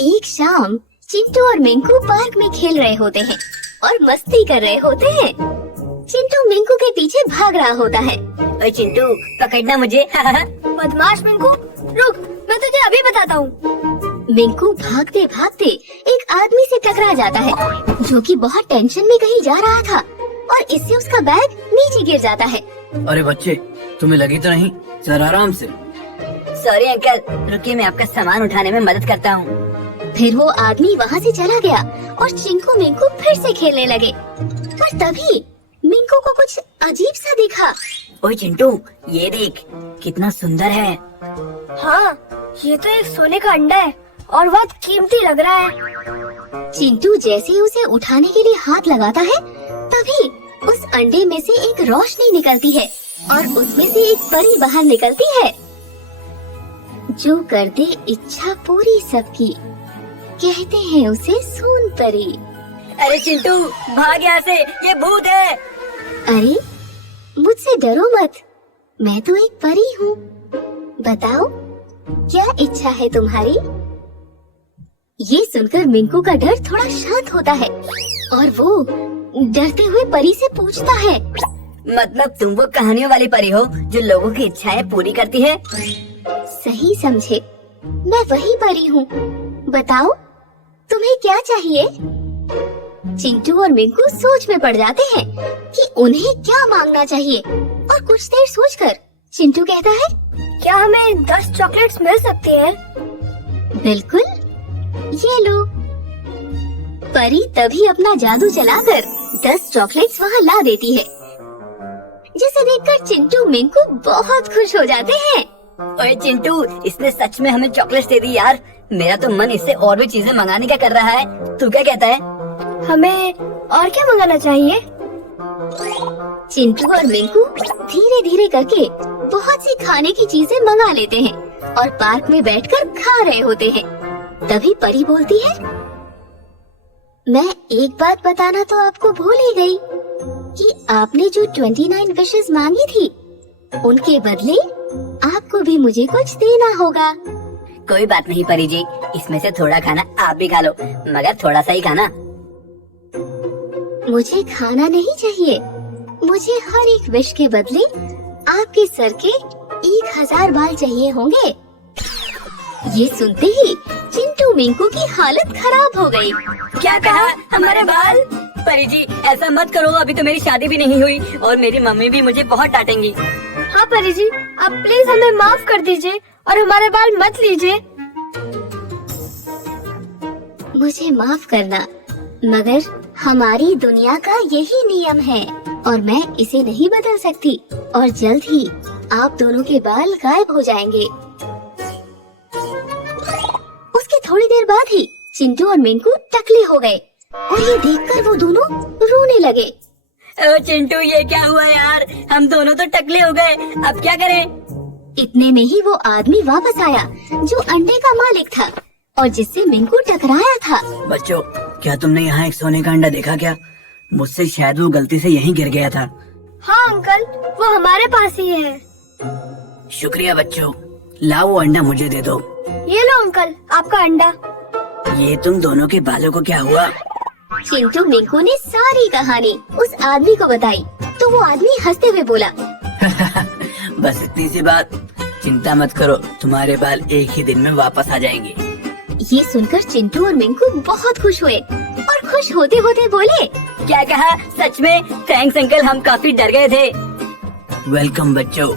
एक शाम चिंटू और मिंकू पार्क में खेल रहे होते हैं और मस्ती कर रहे होते हैं। चिंटू मिंकू के पीछे भाग रहा होता है। ओए चिंटू, पकड़ना मुझे। बदमाश मिंकू, रुक, मैं तुझे अभी बताता हूँ। मिंकू भागते भागते एक आदमी से टकरा जाता है जो कि बहुत टेंशन में कहीं जा रहा था और इससे उसका बैग नीचे गिर जाता है। अरे बच्चे, तुम्हें लगी तो नहीं? जरा आराम से। सॉरी अंकल, रुकिए, मैं आपका सामान उठाने में मदद करता हूँ। फिर वो आदमी वहाँ से चला गया और चिंकू मिंकू फिर से खेलने लगे। पर तभी मिंकू को कुछ अजीब सा दिखा। ओए चिंटू, ये देख, कितना सुंदर है। हाँ, ये तो एक सोने का अंडा है और बहुत कीमती लग रहा है। चिंटू जैसे ही उसे उठाने के लिए हाथ लगाता है तभी उस अंडे में से एक रोशनी निकलती है और उसमें से एक परी बाहर निकलती है जो कर दे इच्छा पूरी सबकी। कहते हैं उसे सोन परी। अरे चिंटू, भाग यहाँ से, ये भूत है। अरे मुझसे डरो मत, मैं तो एक परी हूँ। बताओ क्या इच्छा है तुम्हारी? ये सुनकर मिंकू का डर थोड़ा शांत होता है और वो डरते हुए परी से पूछता है, मतलब तुम वो कहानियों वाली परी हो जो लोगों की इच्छाएं पूरी करती है? सही समझे, मैं वही परी हूँ। बताओ तुम्हें क्या चाहिए? चिंटू और मिंकू सोच में पड़ जाते हैं कि उन्हें क्या मांगना चाहिए और कुछ देर सोचकर चिंटू कहता है, क्या हमें 10 चॉकलेट्स मिल सकती है? बिल्कुल, ये लो। परी तभी अपना जादू चलाकर 10 चॉकलेट्स वहाँ ला देती है जिसे देखकर चिंटू मिंकू बहुत खुश हो जाते हैं। ओए चिंटू, इसने सच में हमें चॉकलेट दे दी यार। मेरा तो मन इससे और भी चीजें मंगाने का कर रहा है। तू क्या कहता है? हमें और क्या मंगाना चाहिए? चिंटू और मिंकू धीरे धीरे करके बहुत सी खाने की चीजें मंगा लेते हैं और पार्क में बैठकर खा रहे होते हैं। तभी परी बोलती है, मैं एक बात बताना तो आपको भूल ही गई कि आपने जो 29 विशेस मांगी थी उनके बदले आपको भी मुझे कुछ देना होगा। कोई बात नहीं परी जी, इसमें से थोड़ा खाना आप भी खा लो, मगर थोड़ा सा ही खाना। मुझे खाना नहीं चाहिए, मुझे हर एक विश के बदले आपके सर के 1000 बाल चाहिए होंगे। ये सुनते ही चिंटू मिंकू की हालत खराब हो गई। क्या कहा? हमारे बाल? परी जी ऐसा मत करो, अभी तो मेरी शादी भी नहीं हुई और मेरी मम्मी भी मुझे बहुत डांटेंगी। हाँ परी जी, आप प्लीज हमें माफ कर दीजिए और हमारे बाल मत लीजिए। मुझे माफ करना, मगर हमारी दुनिया का यही नियम है और मैं इसे नहीं बदल सकती और जल्द ही आप दोनों के बाल गायब हो जाएंगे। उसके थोड़ी देर बाद ही चिंटू और मिंकू टकले हो गए और ये देखकर वो दोनों रोने लगे। ओ चिंटू, ये क्या हुआ यार? हम दोनों तो टकले हो गए, अब क्या करें? इतने में ही वो आदमी वापस आया जो अंडे का मालिक था और जिससे मिंकू टकराया था। बच्चों, क्या तुमने यहाँ एक सोने का अंडा देखा क्या? मुझसे शायद वो गलती से यहीं गिर गया था। हाँ अंकल, वो हमारे पास ही है। शुक्रिया बच्चों, लाओ वो अंडा मुझे दे दो। ये लो अंकल, आपका अंडा। ये तुम दोनों के बालों को क्या हुआ? चिंटू मिंकू ने सारी कहानी उस आदमी को बताई तो वो आदमी हंसते हुए बोला, बस इतनी सी बात, चिंता मत करो, तुम्हारे बाल एक ही दिन में वापस आ जाएंगे। ये सुनकर चिंटू और मिंकू बहुत खुश हुए और खुश होते होते बोले, क्या कहा? सच में? थैंक्स अंकल, हम काफी डर गए थे। वेलकम बच्चों।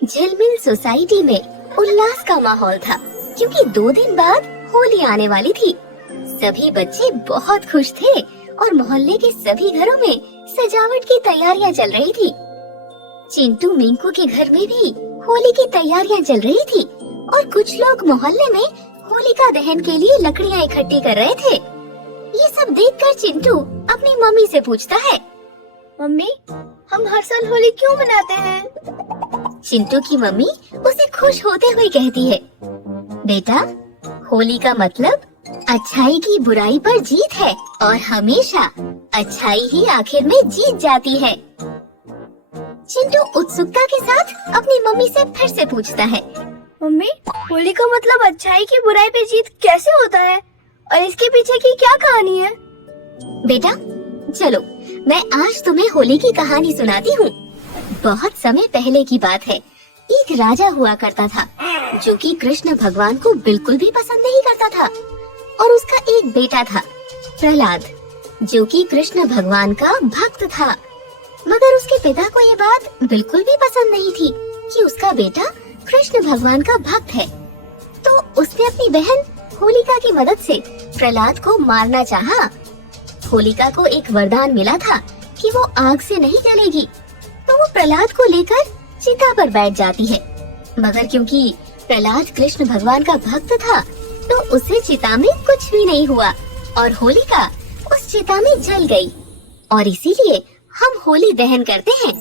झिलमिल सोसाइटी में उल्लास का माहौल था क्योंकि 2 दिन बाद होली आने वाली थी। सभी बच्चे बहुत खुश थे और मोहल्ले के सभी घरों में सजावट की तैयारियां चल रही थी। चिंटू मिंकू के घर में भी होली की तैयारियां चल रही थी और कुछ लोग मोहल्ले में होलिका दहन के लिए लकड़ियां इकट्ठी कर रहे थे। ये सब देखकर चिंटू अपनी मम्मी से पूछता है, मम्मी, हम हर साल होली क्यों मनाते हैं? चिंटू की मम्मी उसे खुश होते हुए कहती है, बेटा, होली का मतलब अच्छाई की बुराई पर जीत है और हमेशा अच्छाई ही आखिर में जीत जाती है। चिंटू उत्सुकता के साथ अपनी मम्मी से फिर से पूछता है, मम्मी, होली का मतलब अच्छाई की बुराई पे जीत कैसे होता है और इसके पीछे की क्या कहानी है? बेटा चलो मैं आज तुम्हें होली की कहानी सुनाती हूँ। बहुत समय पहले की बात है। एक राजा हुआ करता था जो कि कृष्ण भगवान को बिल्कुल भी पसंद नहीं करता था और उसका एक बेटा था प्रहलाद, जो कि कृष्ण भगवान का भक्त था। मगर उसके पिता को ये बात बिल्कुल भी पसंद नहीं थी कि उसका बेटा कृष्ण भगवान का भक्त है। तो उसने अपनी बहन होलिका की मदद से प्रहलाद को मारना चाहा। होलिका को एक वरदान मिला था कि वो आग से नहीं जलेगी, तो वो प्रहलाद को लेकर चिता पर बैठ जाती है। मगर क्योंकि प्रहलाद कृष्ण भगवान का भक्त था, तो उसे चिता में कुछ भी नहीं हुआ और होलिका उस चिता में जल गई। और इसीलिए हम होली दहन करते हैं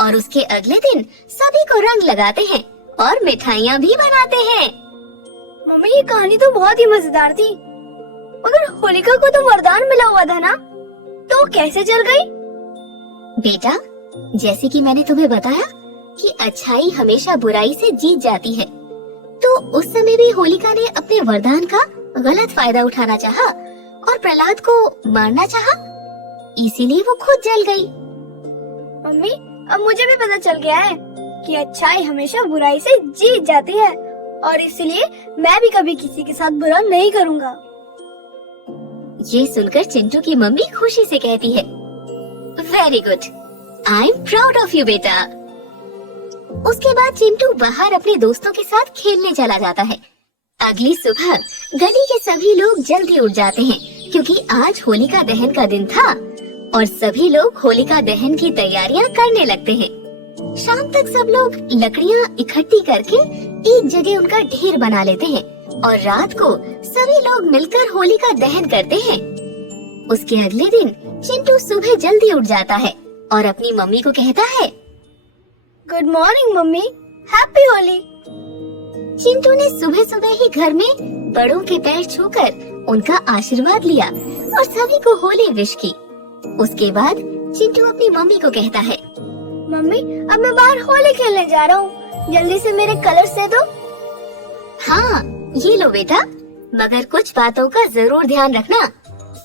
और उसके अगले दिन सभी को रंग लगाते हैं और मिठाइयाँ भी बनाते हैं। मम्मी, ये कहानी तो बहुत ही मजेदार थी, मगर होलिका को तो वरदान मिला हुआ था ना, तो वो कैसे जल गई? बेटा, जैसे कि मैंने तुम्हें बताया कि अच्छाई हमेशा बुराई से जीत जाती है, तो उस समय भी होलिका ने अपने वरदान का गलत फायदा उठाना चाहा और प्रहलाद को मारना चाहा, इसीलिए वो खुद जल गई। मम्मी, अब मुझे भी पता चल गया है कि अच्छाई हमेशा बुराई से जीत जाती है और इसलिए मैं भी कभी किसी के साथ बुरा नहीं करूँगा। ये सुनकर चिंटू की मम्मी खुशी से कहती है, very good, I am proud of you बेटा। उसके बाद चिंटू बाहर अपने दोस्तों के साथ खेलने चला जाता है। अगली सुबह गली के सभी लोग जल्दी उठ जाते हैं क्योंकि आज होलिका दहन का दिन था और सभी लोग होलिका दहन की तैयारियां करने लगते हैं। शाम तक सब लोग लकड़ियां इकट्ठी करके एक जगह उनका ढेर बना लेते हैं और रात को सभी लोग मिलकर होलिका दहन करते हैं। उसके अगले दिन चिंटू सुबह जल्दी उठ जाता है और अपनी मम्मी को कहता है, good morning mummy, happy Holi. Chintu ने सुबह सुबह ही घर में बड़ों के पैर छूकर उनका आशीर्वाद लिया और सभी को होली विश की। उसके बाद चिंटू अपनी मम्मी को कहता है, मम्मी, अब मैं बाहर होली खेलने जा रहा हूँ, जल्दी से मेरे कलर्स दे दो। हाँ ये लो बेटा, मगर कुछ बातों का जरूर ध्यान रखना।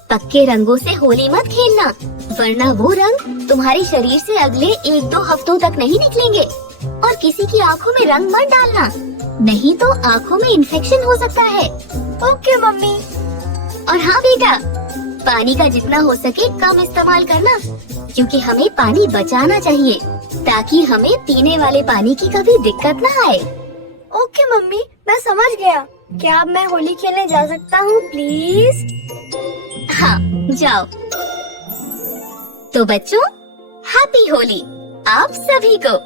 पक्के रंगों से होली मत खेलना, वरना वो रंग तुम्हारे शरीर से अगले 1-2 हफ्तों तक नहीं निकलेंगे। और किसी की आँखों में रंग मत डालना, नहीं तो आँखों में इन्फेक्शन हो सकता है। Okay mummy. और हाँ बेटा, पानी का जितना हो सके कम इस्तेमाल करना, क्योंकि हमें पानी बचाना चाहिए ताकि हमें पीने वाले पानी की कभी दिक्कत न आए। ओके मम्मी, मैं समझ गया। क्या अब मैं होली खेलने जा सकता हूँ प्लीज? हाँ जाओ। तो बच्चों, हैप्पी होली आप सभी को।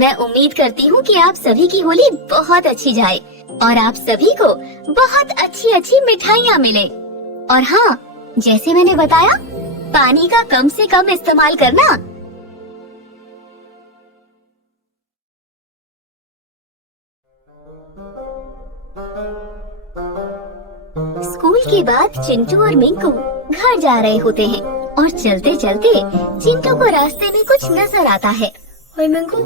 मैं उम्मीद करती हूँ कि आप सभी की होली बहुत अच्छी जाए और आप सभी को बहुत अच्छी अच्छी मिठाइयाँ मिले। और हाँ, जैसे मैंने बताया, पानी का कम से कम इस्तेमाल करना। स्कूल के बाद चिंटू और मिंकू घर जा रहे होते हैं और चलते चलते चिंटू को रास्ते में कुछ नजर आता है। ओए मिंकू,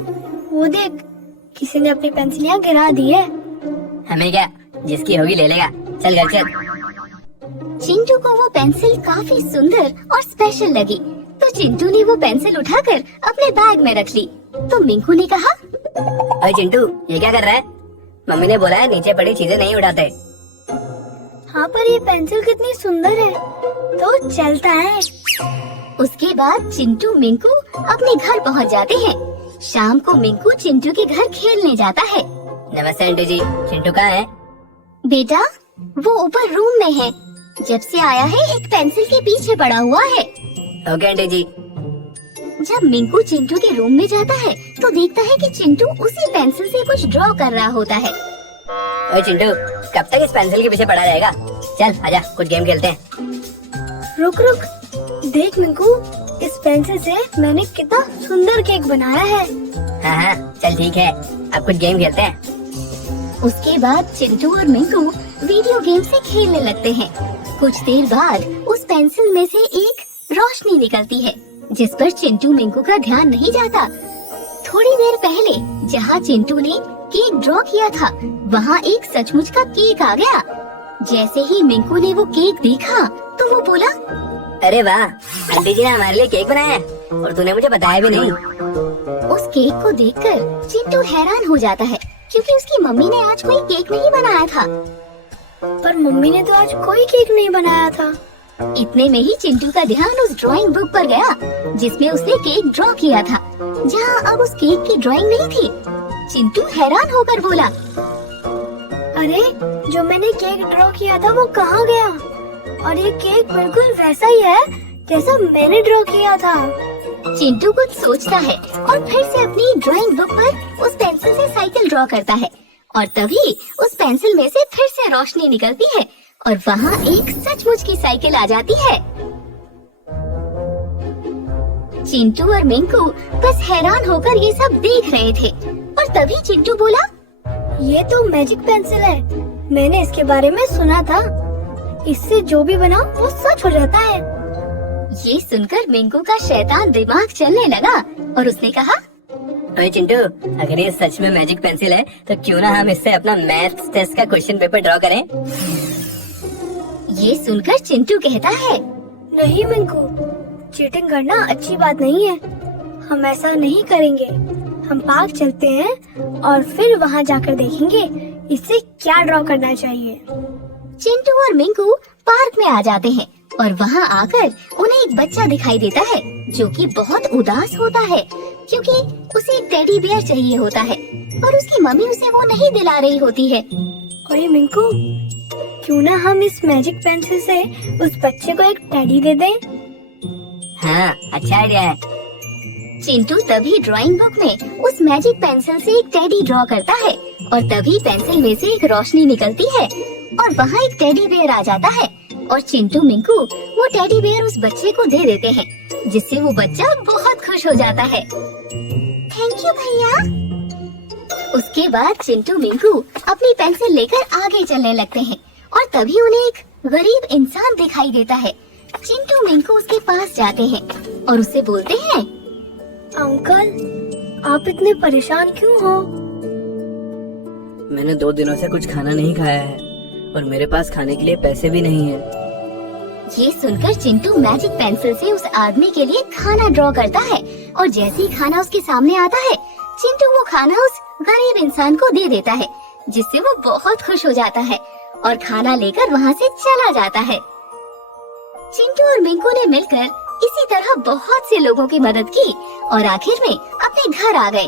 वो देख, किसी ने अपनी पेंसिलियाँ गिरा दी है। हमें क्या, जिसकी होगी ले लेगा, चल घर चल। चिंटू को वो पेंसिल काफी सुंदर और स्पेशल लगी, तो चिंटू ने वो पेंसिल उठाकर अपने बैग में रख ली। तो मिंकू ने कहा, ओए चिंटू, ये क्या कर रहा है? मम्मी ने बोला है नीचे पड़ी चीजें नहीं उठाते। हाँ, पर ये पेंसिल कितनी सुंदर है, तो चलता है। उसके बाद चिंटू मिंकू अपने घर पहुंच जाते हैं। शाम को मिंकू चिंटू के घर खेलने जाता है। नमस्ते आंटी जी, चिंटू कहाँ है? बेटा, वो ऊपर रूम में है। जब से आया है एक पेंसिल के पीछे पड़ा हुआ है। ओके आंटी जी। जब मिंकू चिंटू के रूम में जाता है तो देखता है कि चिंटू उसी पेंसिल से कुछ ड्रॉ कर रहा होता है। ओए चिंटू, कब तक इस पेंसिल के पीछे पड़ा रहेगा? चल आजा, कुछ गेम खेलते हैं। रुक रुक, देख मिंकू, इस पेंसिल से मैंने कितना सुंदर केक बनाया है। हाँ हाँ, चल ठीक है, अब कुछ गेम खेलते हैं। उसके बाद चिंटू और मिंकू वीडियो गेम से खेलने लगते हैं। कुछ देर बाद उस पेंसिल में से एक रोशनी निकलती है, जिस पर चिंटू मिंकू का ध्यान नहीं जाता। थोड़ी देर पहले जहाँ चिंटू ने केक ड्रॉ किया था वहाँ एक सचमुच का केक आ गया। जैसे ही मिंकू ने वो केक देखा तो वो बोला, अरे वाह, आंटी जी ने हमारे लिए केक बनाया है और तूने मुझे बताया भी नहीं। उस केक को देखकर चिंटू हैरान हो जाता है क्योंकि उसकी मम्मी ने आज कोई केक नहीं बनाया था। पर मम्मी ने तो आज कोई केक नहीं बनाया था। इतने में ही चिंटू का ध्यान उस ड्राइंग बुक पर गया जिसमें उसने केक ड्रॉ किया था, जहाँ अब उस केक की ड्राइंग नहीं थी। चिंटू हैरान होकर बोला, अरे जो मैंने केक ड्रॉ किया था वो कहाँ गया? और ये केक बिल्कुल वैसा ही है जैसा मैंने ड्रॉ किया था। चिंटू कुछ सोचता है और फिर से अपनी ड्राइंग बुक पर उस पेंसिल से साइकिल ड्रॉ करता है और तभी उस पेंसिल में से फिर से रोशनी निकलती है और वहाँ एक सचमुच की साइकिल आ जाती है। चिंटू और मिंकू बस हैरान होकर ये सब देख रहे थे और तभी चिंटू बोला, ये तो मैजिक पेंसिल है, मैंने इसके बारे में सुना था। इससे जो भी बना वो सच हो जाता है। ये सुनकर मिंकू का शैतान दिमाग चलने लगा और उसने कहा, अरे चिंटू, अगर ये सच में मैजिक पेंसिल है तो क्यों ना हम इससे अपना मैथ्स टेस्ट का क्वेश्चन पेपर ड्रॉ करें। ये सुनकर चिंटू कहता है, नहीं मिंकू, चीटिंग करना अच्छी बात नहीं है। हम ऐसा नहीं करेंगे। हम पार्क चलते हैं और फिर वहाँ जाकर देखेंगे इससे क्या ड्रॉ करना चाहिए। चिंटू और मिंकू पार्क में आ जाते हैं और वहाँ आकर उन्हें एक बच्चा दिखाई देता है जो कि बहुत उदास होता है क्योंकि उसे एक टेडी बियर चाहिए होता है पर उसकी मम्मी उसे वो नहीं दिला रही होती है। अरे मिंकू, क्यों ना हम इस मैजिक पेंसिल से उस बच्चे को एक टेडी दे दें? हाँ, अच्छा आइडिया है। चिंटू तभी ड्राइंग बुक में उस मैजिक पेंसिल से एक टेडी ड्रॉ करता है और तभी पेंसिल में से एक रोशनी निकलती है और वहाँ एक टेडी बेयर आ जाता है और चिंटू मिंकू वो टेडी बेयर उस बच्चे को दे देते हैं जिससे वो बच्चा बहुत खुश हो जाता है। थैंक यू भैया। उसके बाद चिंटू मिंकू अपनी पेंसिल लेकर आगे चलने लगते हैं और तभी उन्हें एक गरीब इंसान दिखाई देता है। चिंटू मिंकू उसके पास जाते हैं और उससे बोलते हैं, अंकल, आप इतने परेशान क्यों हो? मैंने 2 दिनों से कुछ खाना नहीं खाया है और मेरे पास खाने के लिए पैसे भी नहीं है। ये सुनकर चिंटू मैजिक पेंसिल से उस आदमी के लिए खाना ड्रॉ करता है और जैसे ही खाना उसके सामने आता है चिंटू वो खाना उस गरीब इंसान को दे देता है जिससे वो बहुत खुश हो जाता है और खाना लेकर वहाँ से चला जाता है। चिंटू और मिंकू ने मिलकर इसी तरह बहुत से लोगों की मदद की और आखिर में अपने घर आ गए।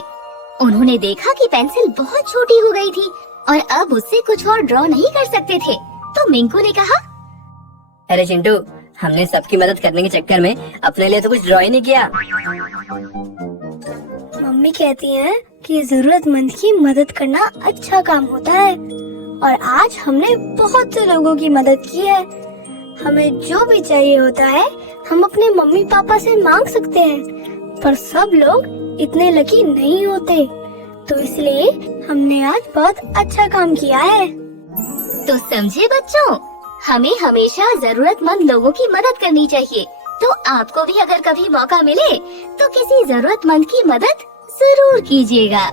उन्होंने देखा कि पेंसिल बहुत छोटी हो गई थी और अब उससे कुछ और ड्रॉ नहीं कर सकते थे। तो मिंकू ने कहा, अरे चिंटू, हमने सबकी मदद करने के चक्कर में अपने लिए तो कुछ ड्रॉ ही नहीं किया। मम्मी कहती हैं कि जरूरतमंद की मदद करना अच्छा काम होता है और आज हमने बहुत से लोगों की मदद की है। हमें जो भी चाहिए होता है हम अपने मम्मी पापा से मांग सकते हैं, पर सब लोग इतने लकी नहीं होते, तो इसलिए हमने आज बहुत अच्छा काम किया है। तो समझे बच्चों, हमें हमेशा जरूरतमंद लोगों की मदद करनी चाहिए। तो आपको भी अगर कभी मौका मिले तो किसी जरूरतमंद की मदद जरूर कीजिएगा।